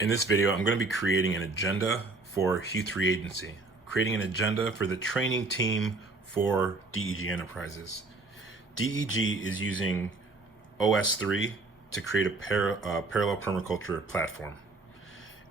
In this video, I'm going to be creating an agenda for HU3 Agency, creating an agenda for the training team for DEG Enterprises. DEG is using OS3 to create a parallel permaculture platform.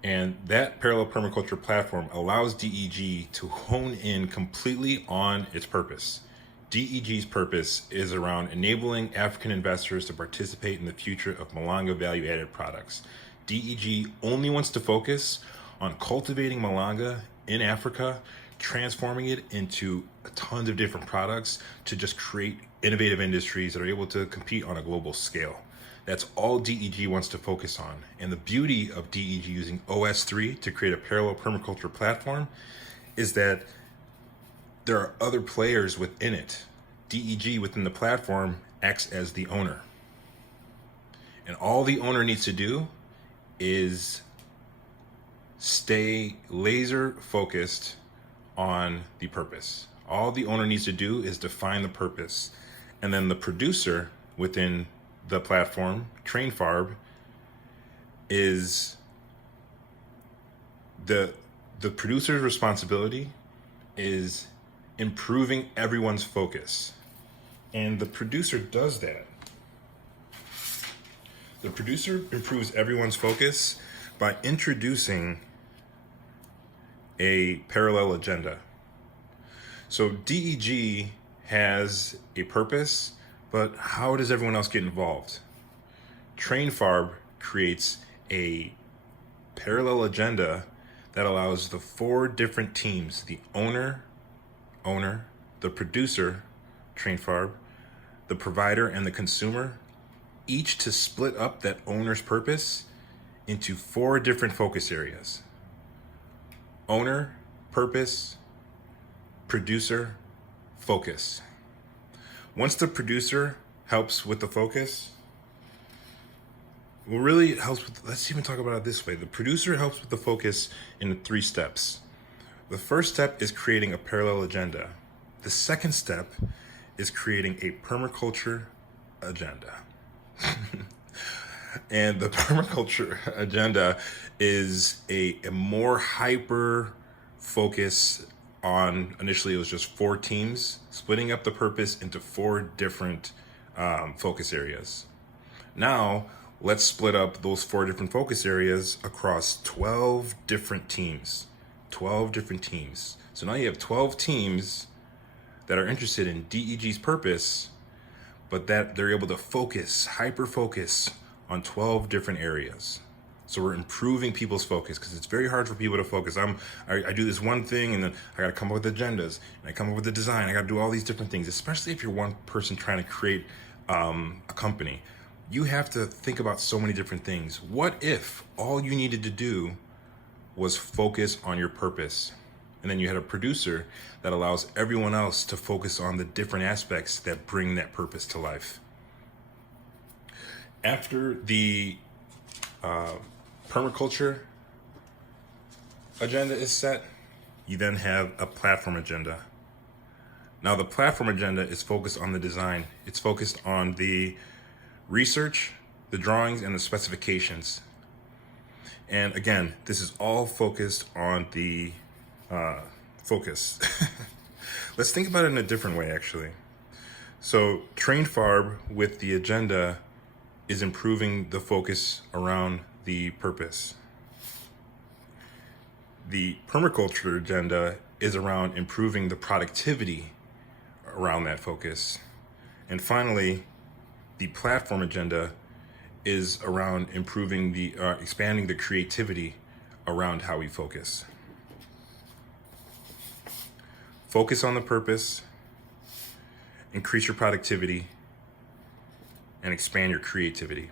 And that parallel permaculture platform allows DEG to hone in completely on its purpose. DEG's purpose is around enabling African investors to participate in the future of Malanga value-added products. DEG only wants to focus on cultivating Malanga in Africa, transforming it into tons of different products to just create innovative industries that are able to compete on a global scale. That's all DEG wants to focus on. And the beauty of DEG using OS3 to create a parallel permaculture platform is that there are other players within it. DEG within the platform acts as the owner. And all the owner needs to do is stay laser focused on the purpose. All the owner needs to do is define the purpose. And then the producer within the platform, TrainFarb, is the producer's responsibility is improving everyone's focus. And the producer does that. The producer improves everyone's focus by introducing a parallel agenda. So DEG has a purpose, but how does everyone else get involved? TrainFarb creates a parallel agenda that allows the 4 different teams, the owner, the producer, TrainFarb, the provider, and the consumer, each to split up that owner's purpose into 4 different focus areas. Owner, purpose, producer, focus. Once the producer helps with the focus, well, really it helps with, let's even talk about it this way. The producer helps with the focus in 3 steps. The first step is creating a parallel agenda. The second step is creating a permaculture agenda. And the permaculture agenda is a more hyper focus on, initially it was just 4 teams, splitting up the purpose into 4 different focus areas. Now, let's split up those 4 different focus areas across 12 different teams. 12 different teams. So now you have 12 teams that are interested in DEG's purpose, but that they're able to focus, hyper focus on 12 different areas. So we're improving people's focus, because it's very hard for people to focus. I do this one thing, and then I gotta come up with agendas, and I come up with the design. I gotta do all these different things, especially if you're one person trying to create a company. You have to think about so many different things. What if all you needed to do was focus on your purpose? And then you had a producer that allows everyone else to focus on the different aspects that bring that purpose to life. After the permaculture agenda is set, you then have a platform agenda. Now the platform agenda is focused on the design. It's focused on the research, the drawings, and the specifications. And again, this is all focused on the focus. Let's think about it in a different way, actually. So TrainFarb with the agenda is improving the focus around the purpose. The permaculture agenda is around improving the productivity around that focus. And finally, the platform agenda is around improving the, expanding the creativity around how we focus. Focus on the purpose, increase your productivity, and expand your creativity.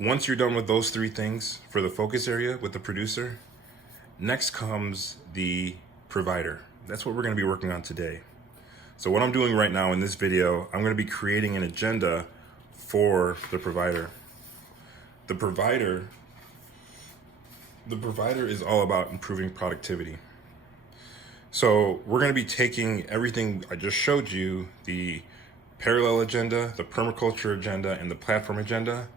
Once you're done with those 3 things for the focus area with the producer, next comes the provider. That's what we're going to be working on today. So what I'm doing right now in this video, I'm going to be creating an agenda for the provider. The provider is all about improving productivity. So we're going to be taking everything I just showed you, the parallel agenda, the permaculture agenda, and the platform agenda,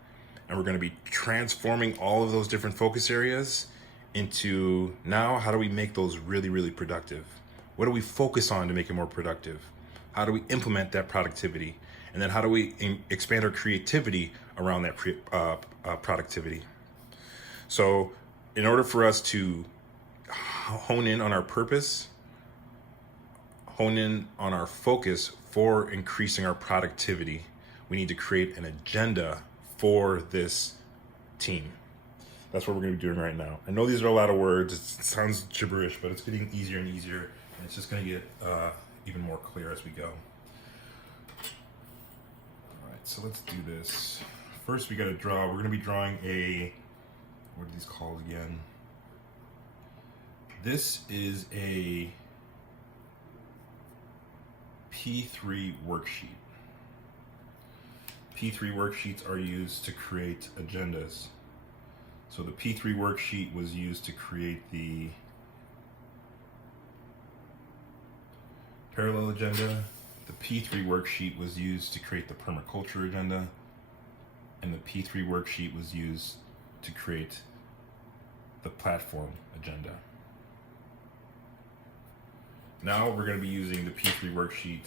and we're going to be transforming all of those different focus areas into now how do we make those really, really productive? What do we focus on to make it more productive? How do we implement that productivity? And then how do we expand our creativity around that productivity? So in order for us to hone in on our purpose, hone in on our focus for increasing our productivity, we need to create an agenda for this team. That's what we're going to be doing right now. I know these are a lot of words. It sounds gibberish, but it's getting easier and easier, and it's just going to get even more clear as we go. All right, so let's do this. First, we got to draw. We're going to be drawing a, what are these called again? This is a P3 worksheet. P3 worksheets are used to create agendas. So the P3 worksheet was used to create the parallel agenda. The P3 worksheet was used to create the permaculture agenda. And the P3 worksheet was used to create the platform agenda. Now we're going to be using the P3 worksheet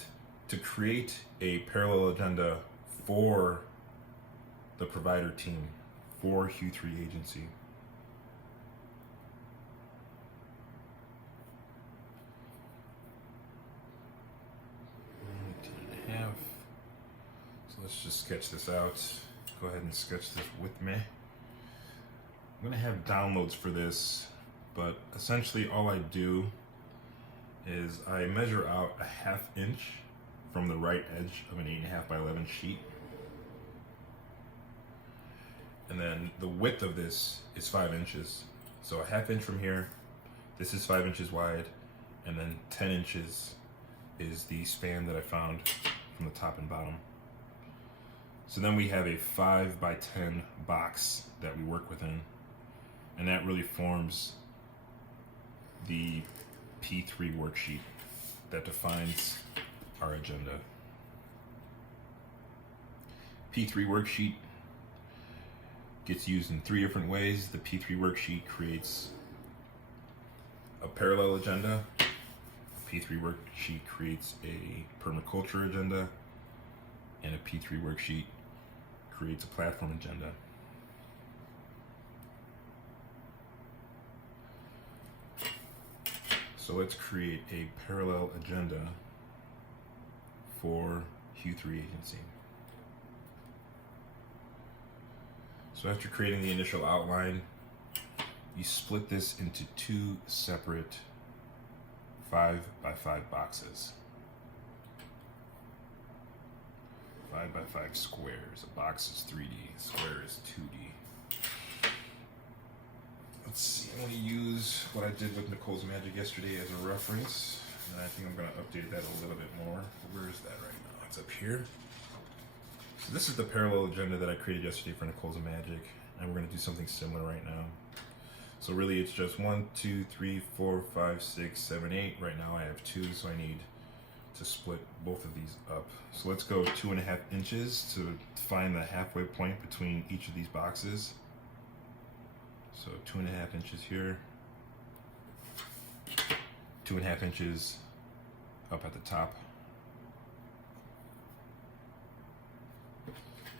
to create a parallel agenda for the provider team, for Hugh3 agency. So let's just sketch this out. Go ahead and sketch this with me. I'm going to have downloads for this, but essentially all I do is I measure out a 1/2 inch from the right edge of an 8.5 by 11 sheet. And then the width of this is 5 inches. So a 1/2 inch from here, this is 5 inches wide, and then 10 inches is the span that I found from the top and bottom. So then we have a 5 by 10 box that we work within, and that really forms the P3 worksheet that defines our agenda. P3 worksheet gets used in 3 different ways. The P3 worksheet creates a parallel agenda. The P3 worksheet creates a permaculture agenda, and a P3 worksheet creates a platform agenda. So let's create a parallel agenda for Hugh3 agency. So after creating the initial outline, you split this into 2 separate 5 by 5 boxes. 5 by 5 squares. A box is 3D, square is 2D. Let's see, I'm going to use what I did with Nicole's Magic yesterday as a reference, and I think I'm going to update that a little bit more. Where is that right now? It's up here. So this is the parallel agenda that I created yesterday for Nicole's Magic, and we're going to do something similar right now. So really it's just 1, 2, 3, 4, 5, 6, 7, 8. Right now I have 2, so I need to split both of these up. So let's go 2.5 inches to find the halfway point between each of these boxes. So 2.5 inches here, 2.5 inches up at the top.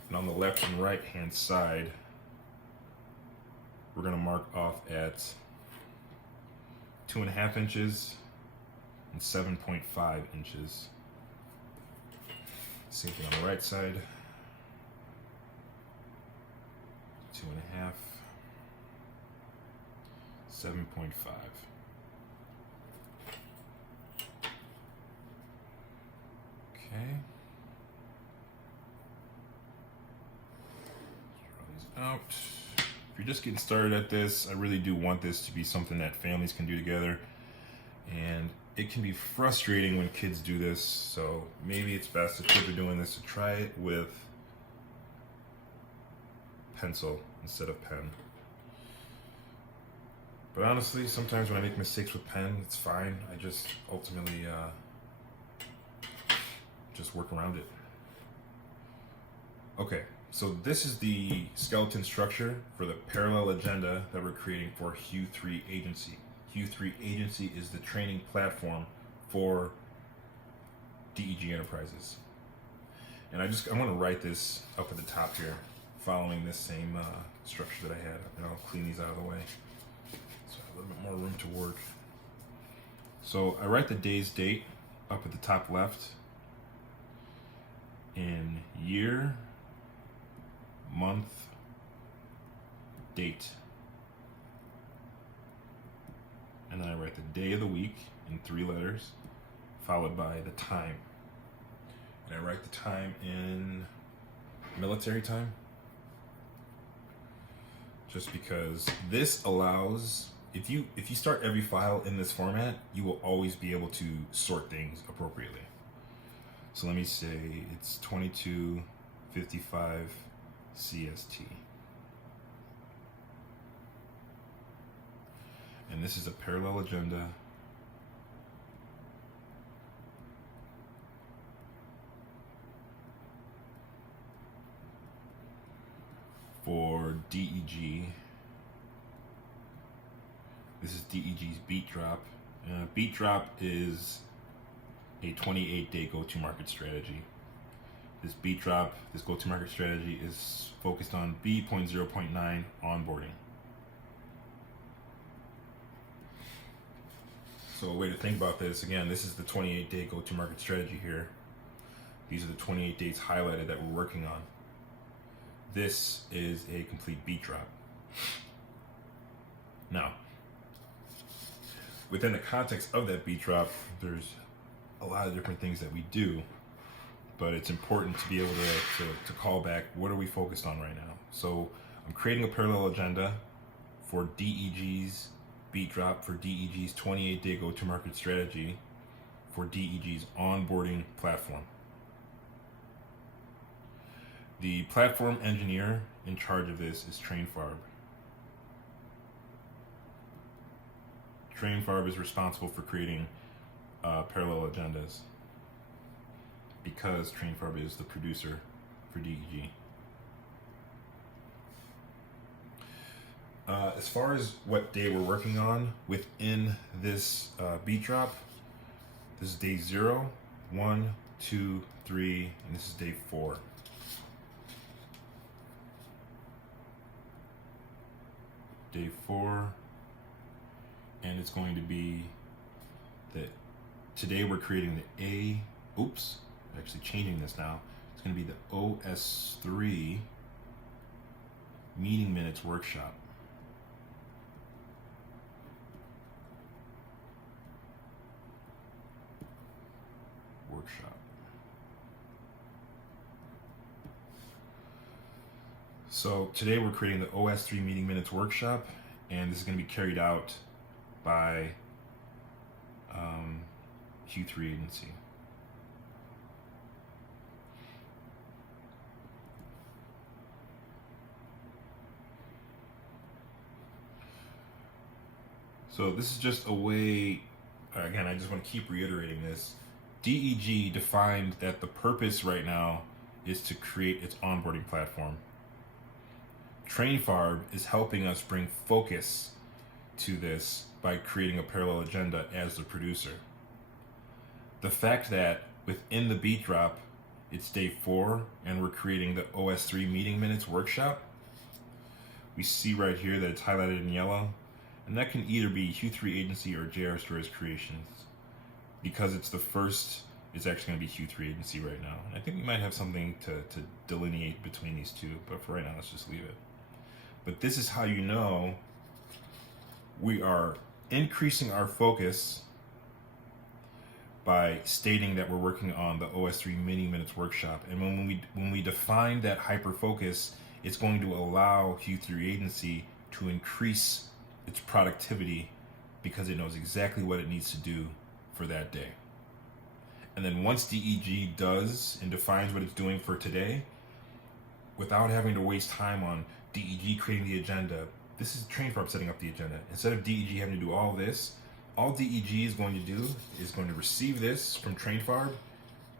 And on the left and right hand side, we're going to mark off at 2.5 inches and 7.5 inches. Same thing on the right side. 2.5, 7.5. Okay. Draw these out. If you're just getting started at this, I really do want this to be something that families can do together. And it can be frustrating when kids do this, so maybe it's best if kids are doing this to try it with pencil instead of pen. But honestly, sometimes when I make mistakes with pen, it's fine. I just ultimately just work around it. Okay, So this is the skeleton structure for the parallel agenda that we're creating for Hugh3 Agency. Hugh3 Agency is the training platform for DEG Enterprises. And I want to write this up at the top here, following this same structure that I had, and I'll clean these out of the way so I have a little bit more room to work. So I write the day's date up at the top left in year, month, date. And then I write the day of the week in 3 letters, followed by the time. And I write the time in military time, just because this allows, if you start every file in this format, you will always be able to sort things appropriately. So let me say it's 22:55 CST. And this is a parallel agenda for DEG. This is DEG's beat drop. Beat drop is a 28-day go-to-market strategy. This beat drop, this go-to-market strategy is focused on B.0.9 onboarding. So a way to think about this, again, this is the 28-day go-to-market strategy here. These are the 28 dates highlighted that we're working on. This is a complete beat drop. Now, within the context of that beat drop, there's a lot of different things that we do, but it's important to be able to call back what are we focused on right now. So I'm creating a parallel agenda for DEG's beat drop, for DEG's 28-day go-to-market strategy, for DEG's onboarding platform. The platform engineer in charge of this is TrainFarb. TrainFarb is responsible for creating parallel agendas because TrainFarb is the producer for DEG. As far as what day we're working on within this beat drop, this is day 0, 1, 2, 3, and this is day 4. Day 4, and it's going to be that today we're creating the actually changing this now. It's going to be the OS3 meeting minutes workshop. So today we're creating the OS3 meeting minutes workshop, and this is going to be carried out by Hugh3 Agency. So this is just a way, again, I just want to keep reiterating this. DEG defined that the purpose right now is to create its onboarding platform. TrainFarb is helping us bring focus to this by creating a parallel agenda as the producer. The fact that within the beat drop, it's day 4 and we're creating the OS3 meeting minutes workshop, we see right here that it's highlighted in yellow, and that can either be Hugh3 Agency or JR Stories Creations. Because it's the first, it's actually going to be Hugh3 Agency right now. And I think we might have something to delineate between these two, but for right now, let's just leave it. But this is how you know we are increasing our focus by stating that we're working on the OS3 meeting minutes workshop. And when we define that hyper focus, it's going to allow Hugh3 Agency to increase its productivity because it knows exactly what it needs to do for that day. And then once DEG does and defines what it's doing for today, without having to waste time on DEG creating the agenda, this is TrainFarb setting up the agenda. Instead of DEG having to do all this, all DEG is going to do is going to receive this from TrainFarb,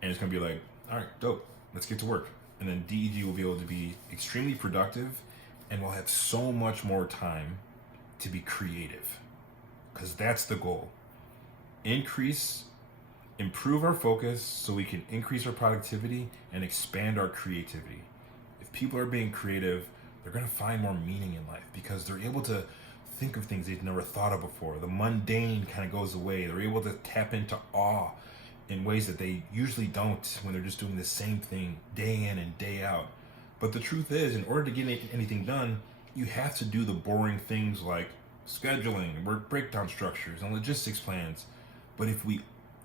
and it's going to be like, all right, dope, let's get to work. and then DEG will be able to be extremely productive, and we'll have so much more time to be creative, because that's the goal. Improve our focus so we can increase our productivity and expand our creativity. If people are being creative, they're going to find more meaning in life because they're able to think of things they've never thought of before. The mundane kind of goes away. They're able to tap into awe in ways that they usually don't when they're just doing the same thing day in and day out. But the truth is, in order to get anything done, you have to do the boring things like scheduling, work breakdown structures, and logistics plans. But if we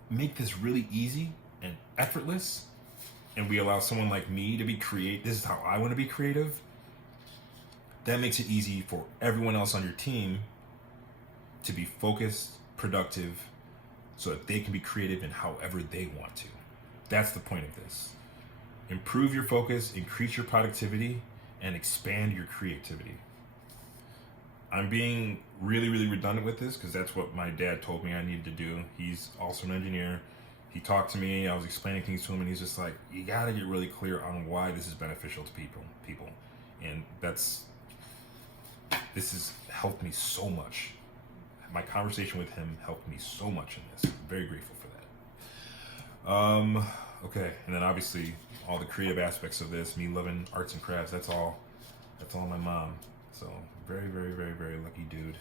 make this really easy and effortless, and we allow someone like me to be creative, this is how I want to be creative, that makes it easy for everyone else on your team to be focused, productive, so that they can be creative in however they want to. That's the point of this. Improve your focus, increase your productivity, and expand your creativity. I'm being really, really redundant with this because that's what my dad told me I needed to do. He's also an engineer. He talked to me, I was explaining things to him, and he's just like, you gotta get really clear on why this is beneficial to people. And this has helped me so much. My conversation with him helped me so much in this. I'm very grateful for that. Okay, and then obviously all the creative aspects of this, me loving arts and crafts, that's all my mom. So very, very, very, very lucky dude.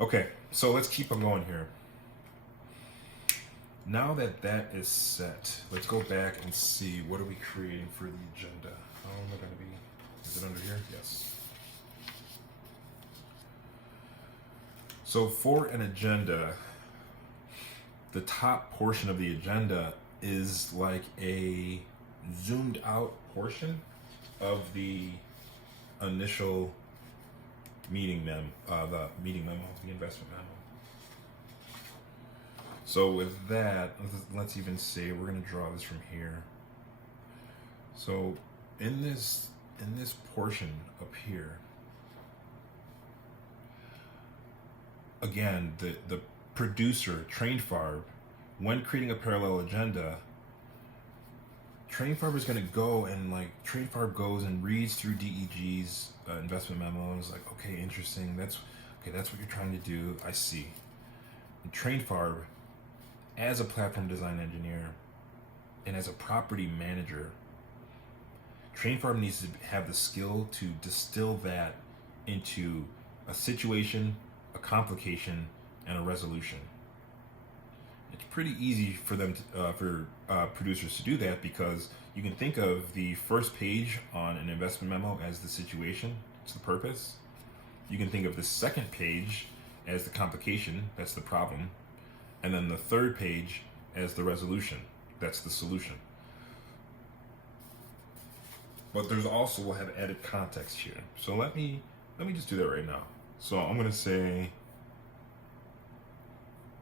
Okay, so let's keep on going here. Now that that is set, let's go back and see what are we creating for the agenda. How am I going to be? Is it under here? Yes. So for an agenda, the top portion of the agenda is like a zoomed out portion of the initial the investment memo. So with that, let's even say we're going to draw this from here. So in this portion up here, again, the producer, TrainFarb, when creating a parallel agenda, TrainFarb is going to go and TrainFarb goes and reads through DEG's investment memos. Like, okay, interesting. That's what you're trying to do. I see. And TrainFarb, as a platform design engineer and as a property manager, TrainFarb needs to have the skill to distill that into a situation, a complication, and a resolution. It's pretty easy for them for producers to do that because you can think of the first page on an investment memo as the situation, it's the purpose. You can think of the second page as the complication, that's the problem, and then the third page as the resolution, that's the solution. But there's also, we'll have added context here. So let me just do that right now. So I'm gonna say,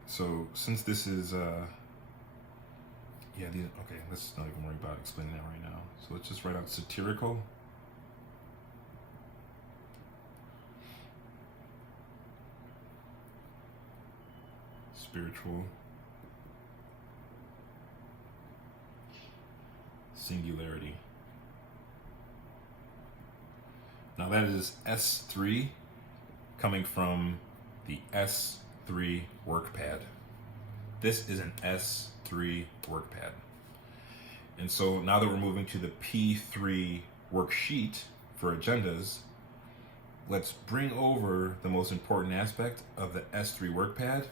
so since this is, okay, let's not even worry about explaining that right now. So let's just write out satirical. Spiritual. Singularity. Now that is S3 coming from the S3 workpad. This is an S3 workpad. And so now that we're moving to the P3 worksheet for agendas, let's bring over the most important aspect of the S3 workpad,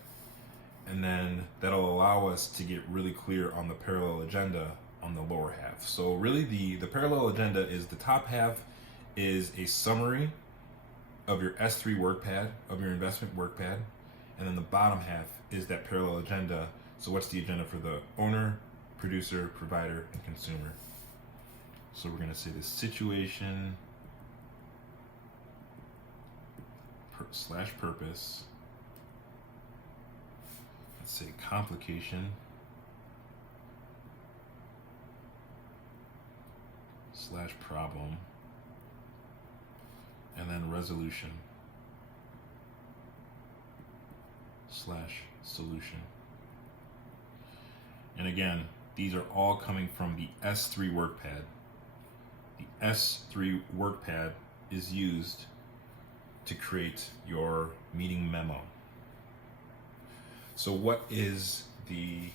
and then that'll allow us to get really clear on the parallel agenda on the lower half. So really the parallel agenda is the top half is a summary of your S3 workpad, of your investment workpad, and then the bottom half is that parallel agenda. So what's the agenda for the owner, producer, provider, and consumer? So we're going to say the situation / purpose. Let's say complication / problem, and then resolution / solution. And again, these are all coming from the S3 workpad. S3 workpad is used to create your meeting memo. So what is the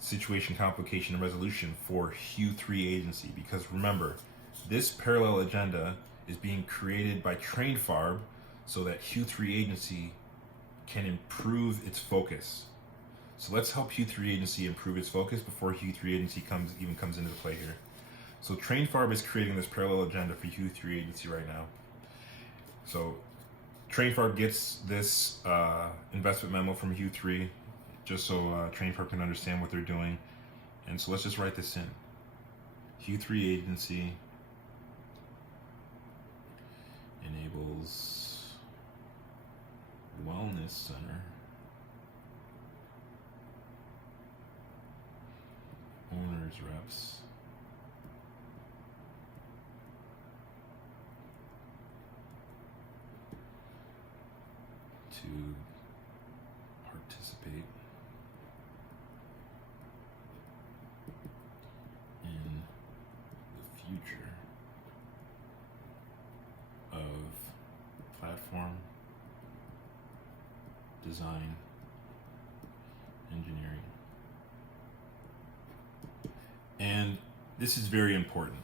situation, complication, and resolution for Hu3 agency? Because remember, this parallel agenda is being created by TrainFarb so that Hu3 agency can improve its focus. So let's help Hu3 agency improve its focus before Hu3 agency even comes into play here. So TrainFarb is creating this parallel agenda for Hu3 agency right now. So TrainFarb gets this investment memo from Hu3 just so TrainFarb can understand what they're doing. And so let's just write this in. Hu3 agency enables wellness center owners reps to participate in the future of platform design engineering. And this is very important.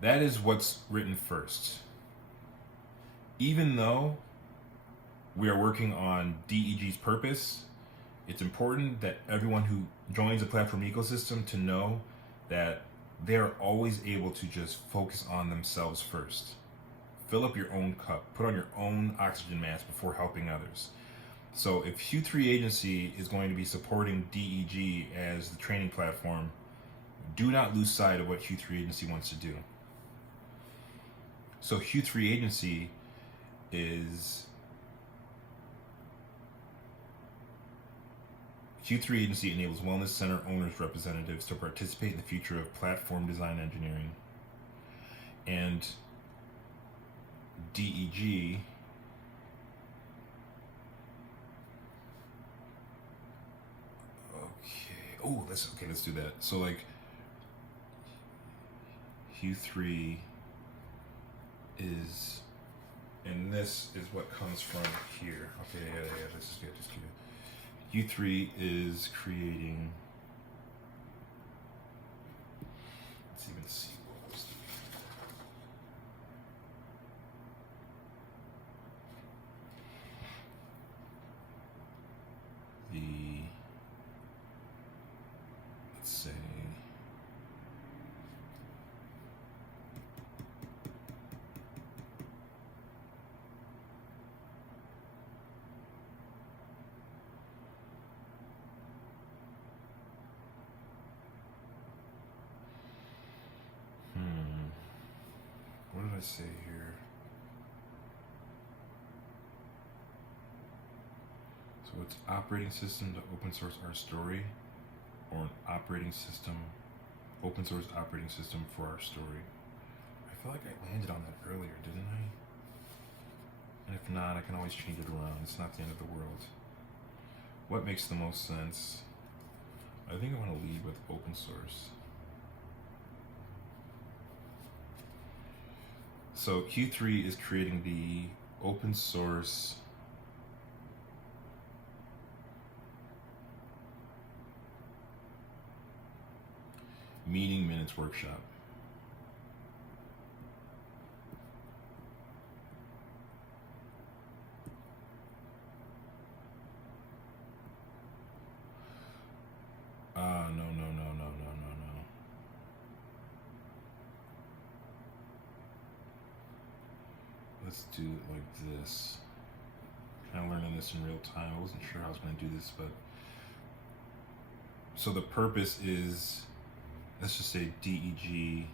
That is what's written first. Even though we are working on DEG's purpose, it's important that everyone who joins the platform ecosystem to know that they're always able to just focus on themselves first. Fill up your own cup, put on your own oxygen mask before helping others. So if Hu3 agency is going to be supporting DEG as the training platform, do not lose sight of what Hu3 agency wants to do. So Hu3 agency enables wellness center owners representatives to participate in the future of platform design engineering. And DEG let's do that. So like Hu3 is, and this is what comes from here. Okay, yeah, this is good, just good. Hu3 is creating, let's even see what was let's say, what did I say here? So it's operating system to open source our story, or an open source operating system for our story. I feel like I landed on that earlier, didn't I? And if not, I can always change it around. It's not the end of the world. What makes the most sense? I think I want to lead with open source. So Hu3 is creating the open source meeting minutes workshop. No. Let's do it like this. Kind of learning this in real time. I wasn't sure how I was going to do this, but so the purpose is, let's just say DEG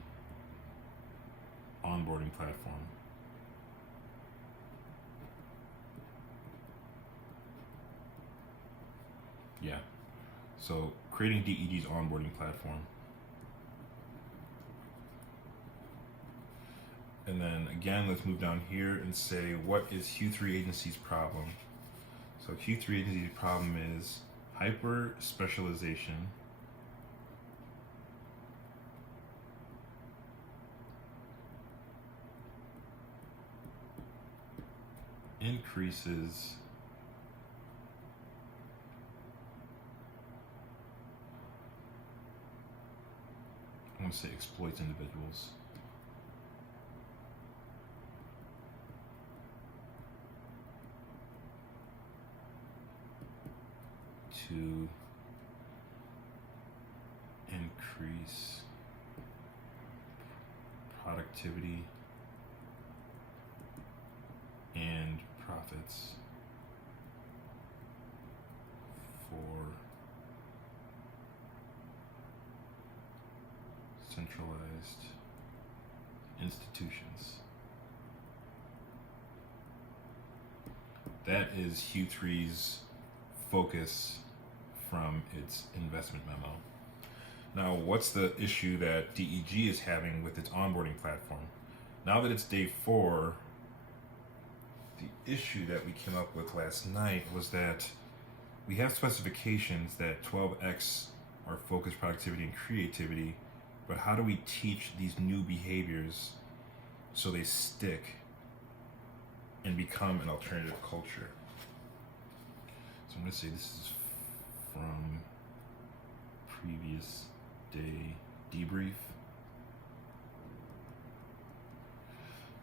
onboarding platform. Yeah. So creating DEG's onboarding platform. And then again, let's move down here and say, what is Hu3 agency's problem? So Hu3 agency's problem is hyper specialization increases I want to say exploits individuals. To increase productivity and profits for centralized institutions. That is Q3's focus from its investment memo. Now, what's the issue that DEG is having with its onboarding platform? Now that it's day 4, the issue that we came up with last night was that we have specifications that 12x are focus, productivity, and creativity, but how do we teach these new behaviors so they stick and become an alternative culture? So I'm going to say this is from previous day debrief.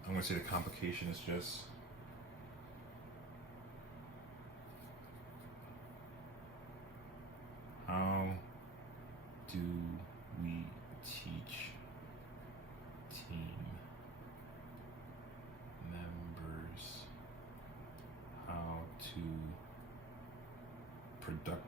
I'm going to say the complication is just how do we teach team members how to product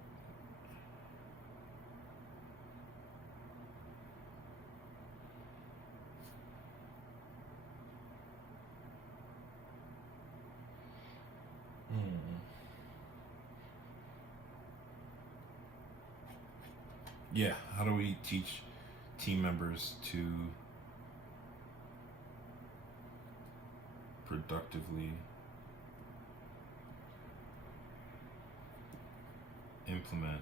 Yeah, how do we teach team members to productively implement,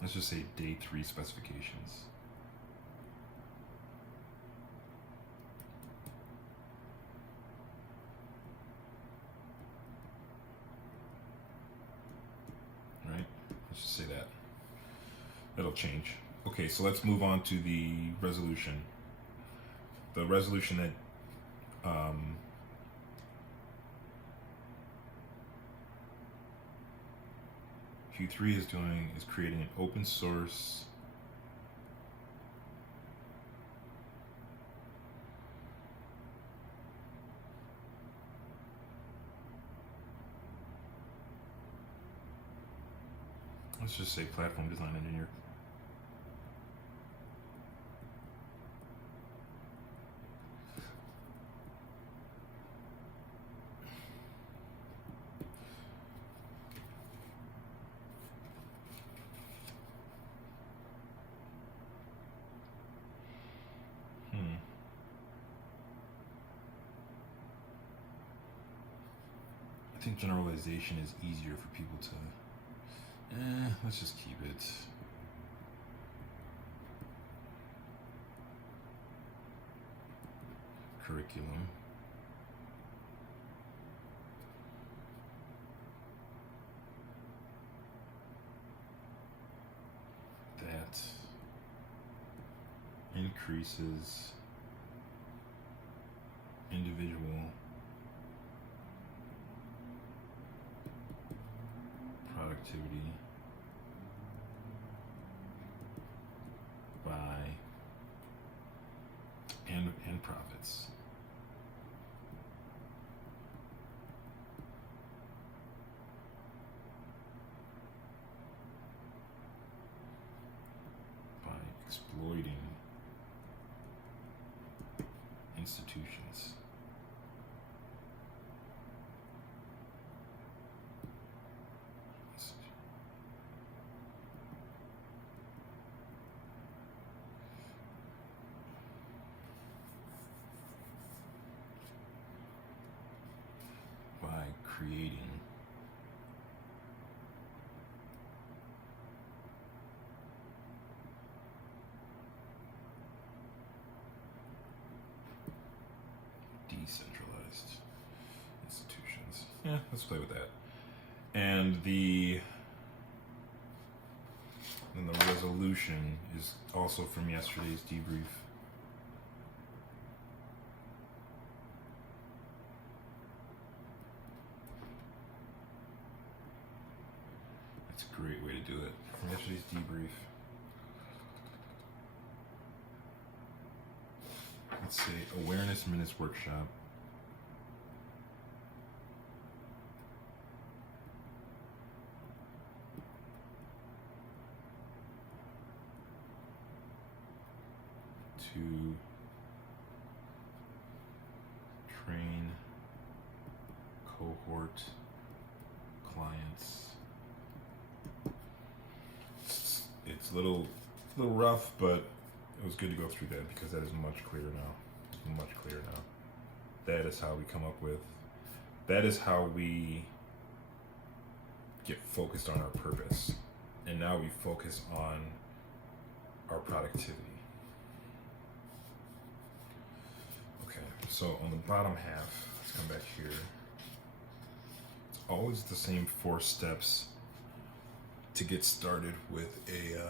let's just say day 3 specifications? Right? Let's just say that. It'll change. Okay, so let's move on to the resolution. The resolution that Q3 is doing is creating an open source let's just say platform design engineer. I think generalization is easier for people to let's just keep it. Curriculum. That increases individual productivity by and profits. By exploiting institutions. By creating decentralized Yeah, let's play with that. And the resolution is also from yesterday's debrief. That's a great way to do it. From yesterday's debrief. Let's say Awareness Minutes Workshop. To train cohort clients. It's a little rough, but it was good to go through that because that is much clearer now. Much clearer now. That is how we come up with. That is how we get focused on our purpose, and now we focus on our productivity. So on the bottom half, let's come back here. It's always the same 4 steps to get started with a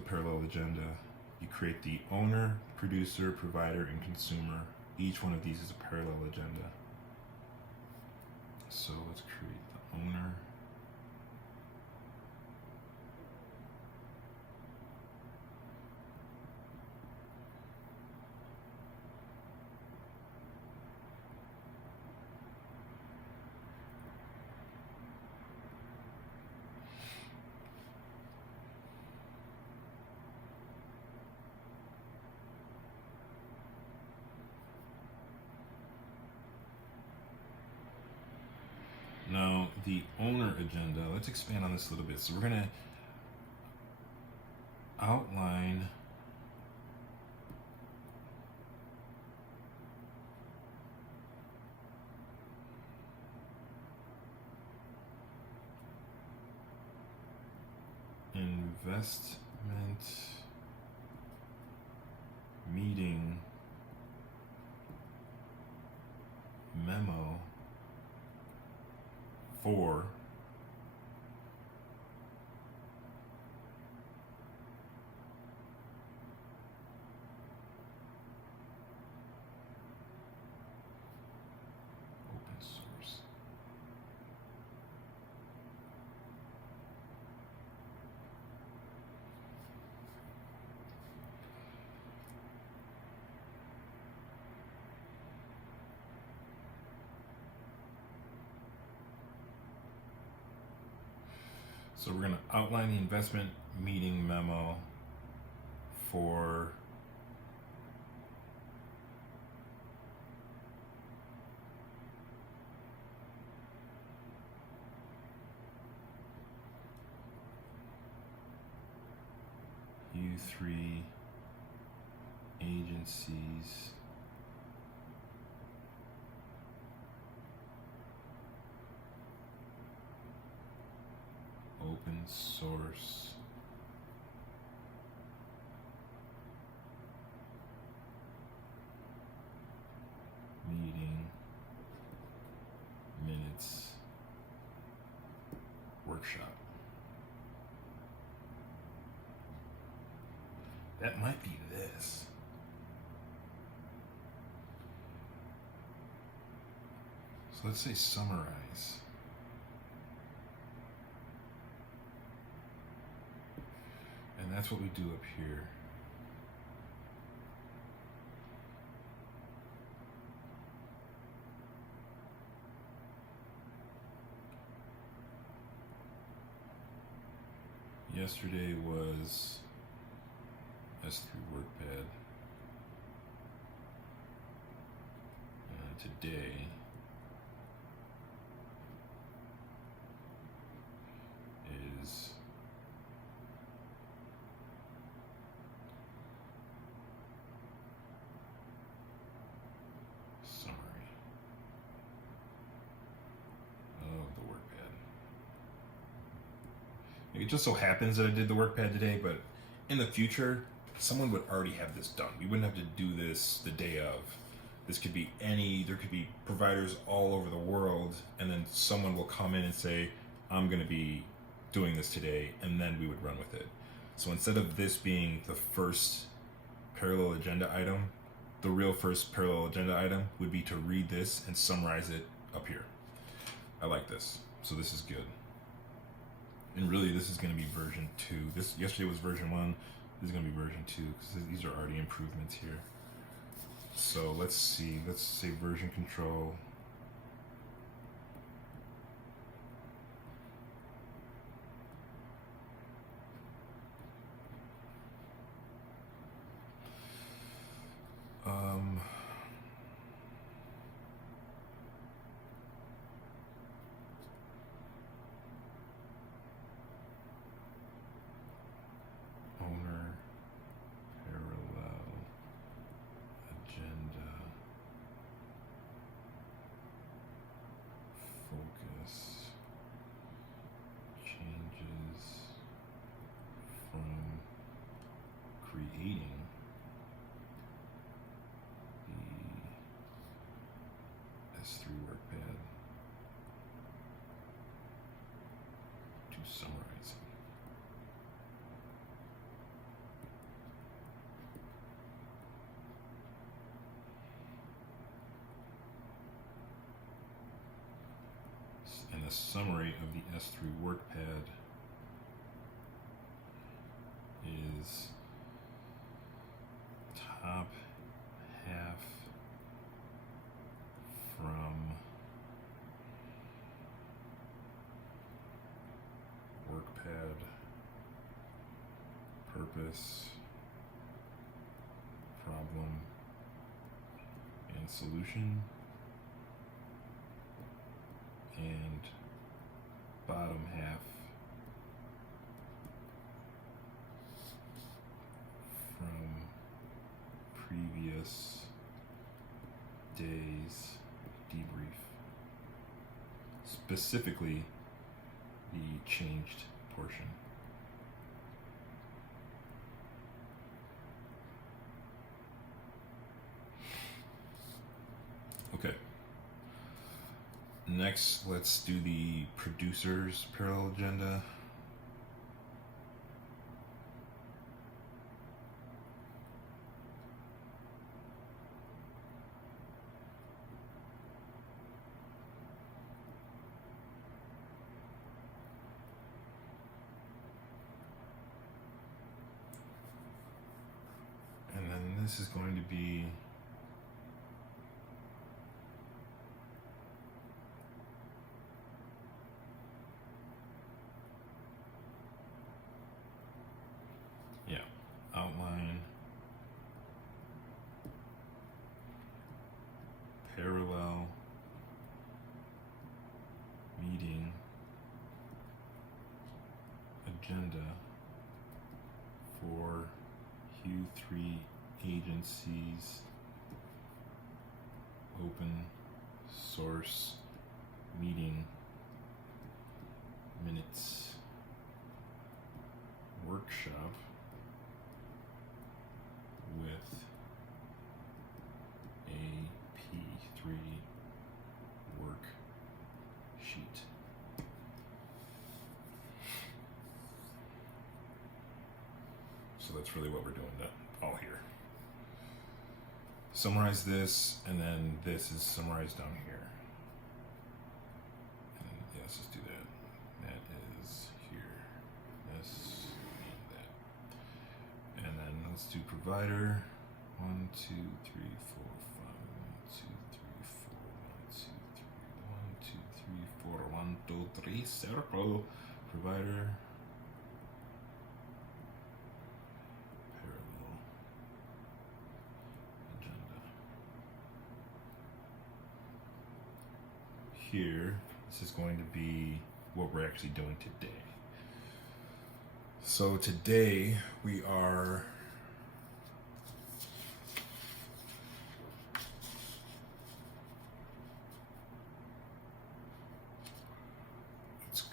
parallel agenda. You create the owner, producer, provider, and consumer. Each one of these is a parallel agenda. So let's create the owner. Now, the owner agenda, let's expand on this a little bit. So we're going to outline investment meeting memo for open source. So we're going to outline the investment meeting memo for U3 agencies open source meeting minutes workshop. That might be this. So let's say summarize. And that's what we do up here. Yesterday was S3 WorkPad. Today is summary of the WorkPad. It just so happens that I did the WorkPad today, but in the future, someone would already have this done. We wouldn't have to do this the day of. This could be there could be providers all over the world, and then someone will come in and say, I'm going to be doing this today, and then we would run with it. So instead of this being the first parallel agenda item, the real first parallel agenda item would be to read this and summarize it up here. I like this. So this is good. And really, this is going to be version 2. Yesterday was version 1. This is going to be version 2 because these are already improvements here. So let's see. Let's say version control. Owner, parallel, agenda, focus, changes from creating the S3 workpad to summarizing. And the summary of the S3 workpad is top half from workpad purpose, problem, and solution, and bottom half from previous day's debrief, specifically the changed portion. Okay. Next, let's do the producer's parallel agenda. And then this is going to be outline, parallel, meeting, agenda for Q3 agencies, open source meeting minutes, workshop with a P3 worksheet. So that's really what we're doing all here. Summarize this, and then this is summarized down here. And yeah, let's just do that. That is here. This and that. And then let's do provider. 1, 2, 3, 4, 5. 1, 2, 3, 4. 1, 2, 3, 4. 1, 2, 3. Circle. Provider. Parallel agenda. Here, this is going to be what we're actually doing today. So today we are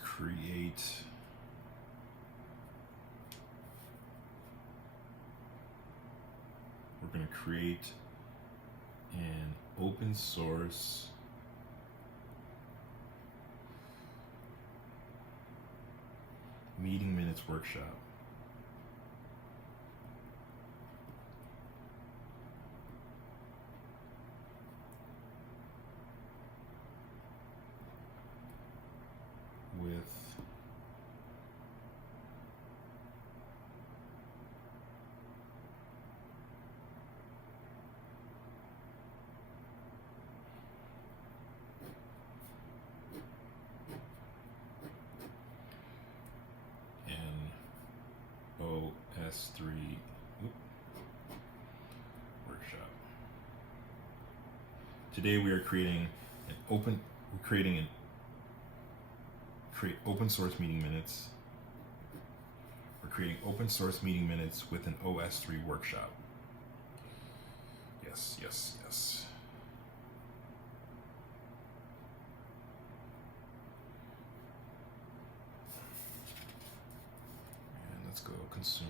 create we're going to create an open source meeting minutes workshop. With OS3 workshop. Today we are creating create open source meeting minutes. We're creating open source meeting minutes with an OS3 workshop. Yes, yes, yes. And let's go consumer.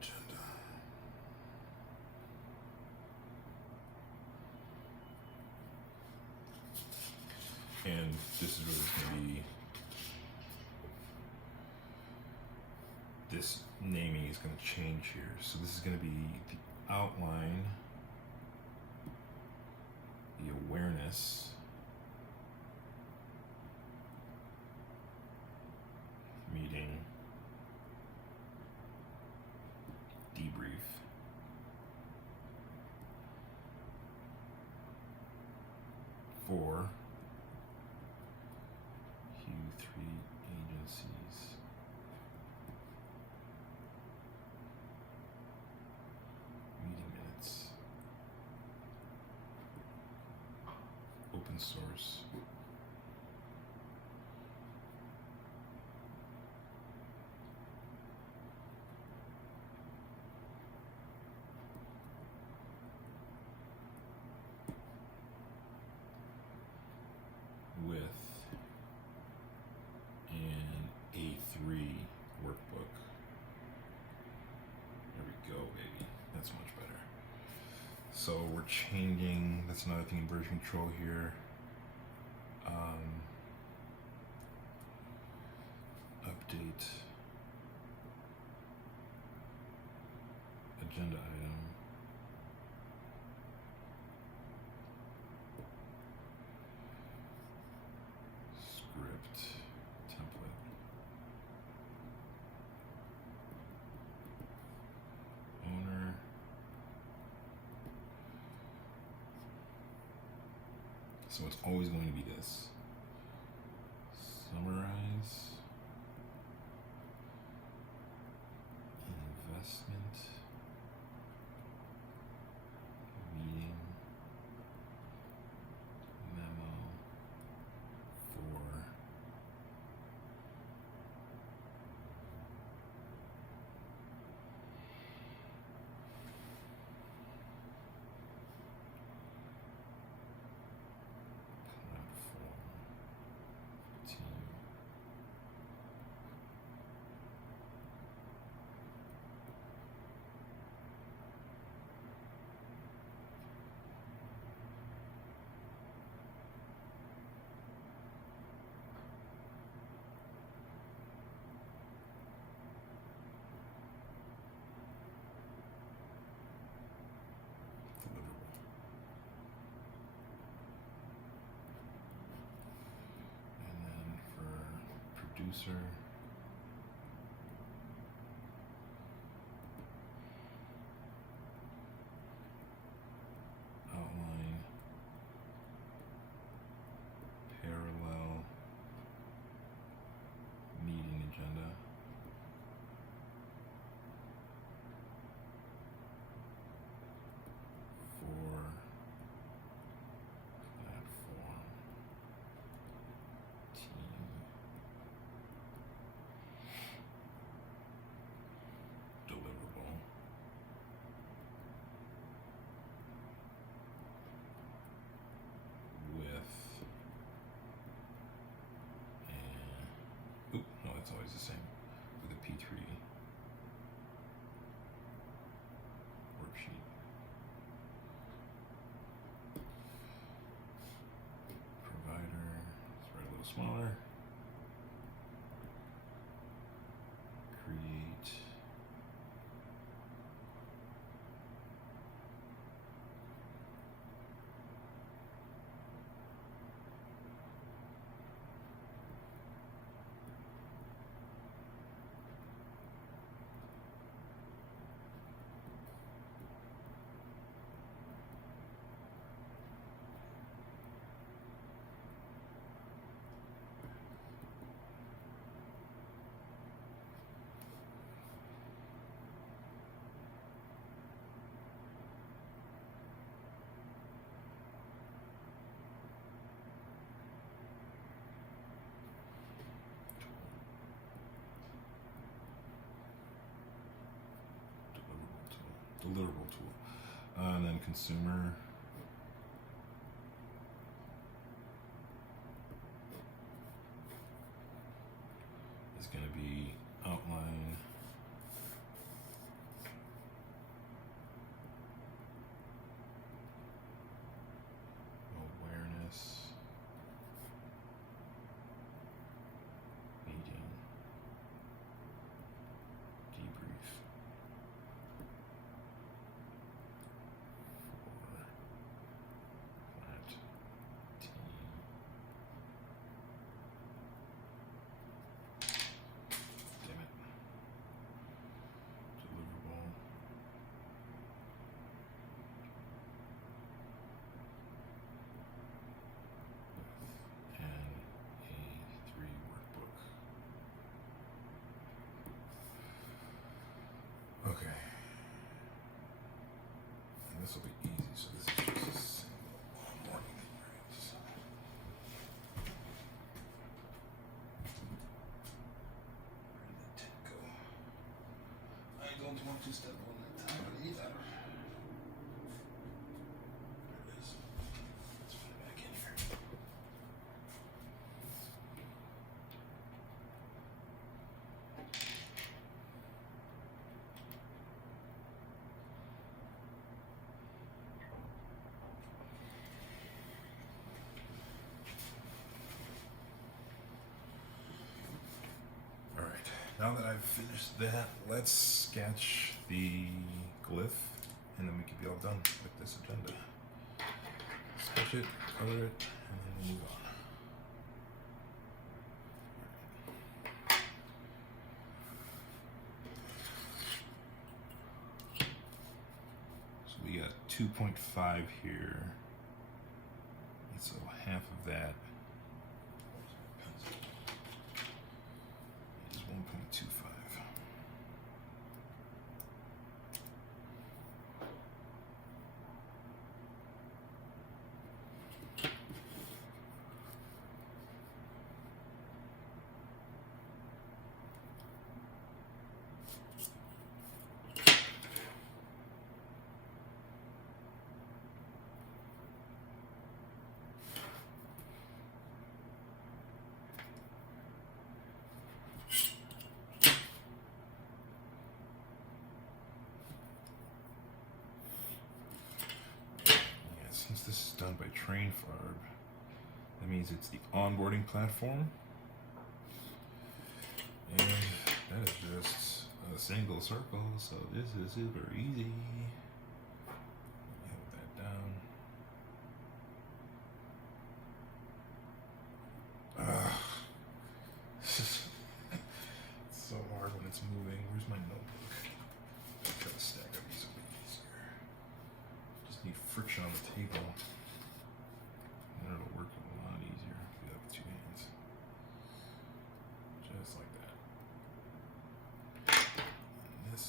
Agenda. And this is really going to be, this naming is going to change here. So this is going to be the outline, the awareness, meeting, debrief, for Q3 agencies. Meeting minutes. Open source. With an A3 workbook. There we go, baby. That's much better. So we're changing, that's another thing in version control here. Update agenda item. Script template. Owner. So it's always going to be this. Summarize. Investment. Meeting. Memo. For. Platform. Team. Deliverable. And then for producer, outline, parallel, meeting agenda, for platform, team, it's always the same with a P3 worksheet. Provider, let's write a little smaller. Create. Deliverable tool. And then consumer. Is going to be outline. Awareness. Meeting. Debrief. Okay. And this will be easy. So this is just a simple morning experience. Where did that tip go? I don't want to step on that tab either. There it is. Let's put it back in here. Now that I've finished that, let's sketch the glyph, and then we can be all done with this agenda. Sketch it, color it, and then we'll move on. So we got 2.5 here, and so half of that is 1.25. Since this is done by TrainFarb, that means it's the onboarding platform. And that is just a single circle, so this is super easy. Hold that down. It's so hard when it's moving. Where's my notebook? I'll try to stack up these a bit easier. Just need friction on the table. And it'll work a lot easier if you do that with two hands. Just like that. And this.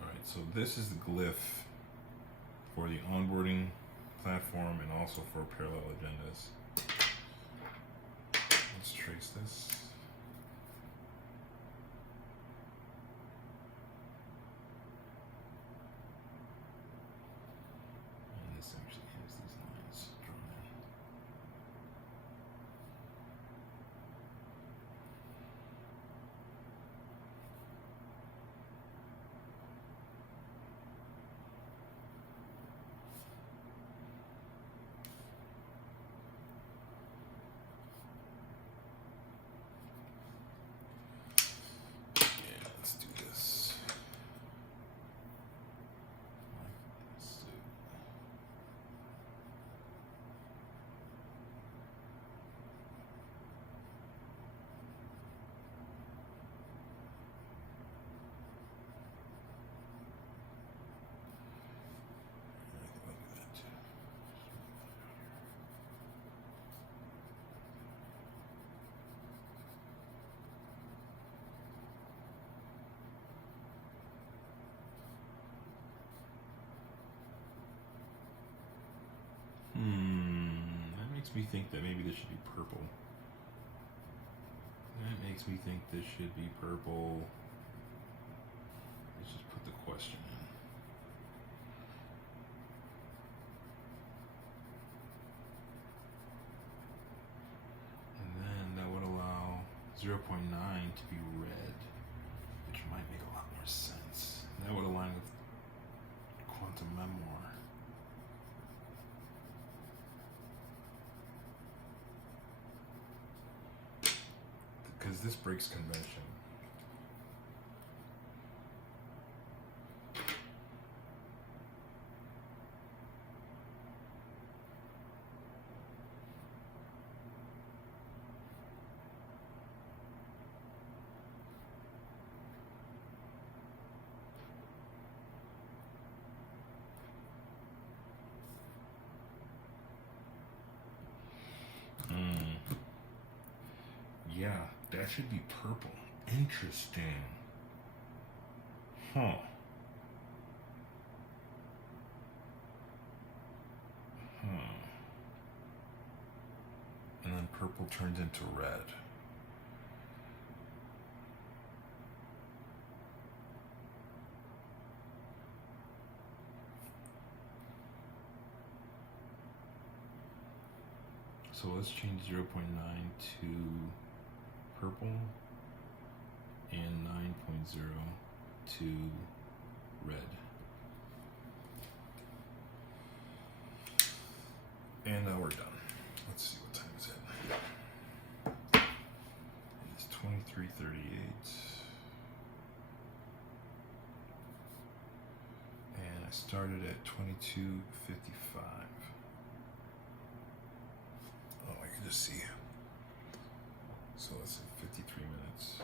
Alright, so this is the glyph for the onboarding platform and also for parallel agendas. Let's trace this. makes me think that maybe this should be purple. That makes me think this should be purple. Let's just put the question in. And then that would allow 0.9 to be red, which might make a lot more sense. And that would align with quantum memoir. Because this breaks convention. Yeah, that should be purple. Interesting. Huh. And then purple turns into red. So let's change 0.9 to purple and 9.0 to red. And now we're done. Let's see, what time is it? It's 23:38. And I started at 22:55. Oh, I can just see. So let's say 53 minutes.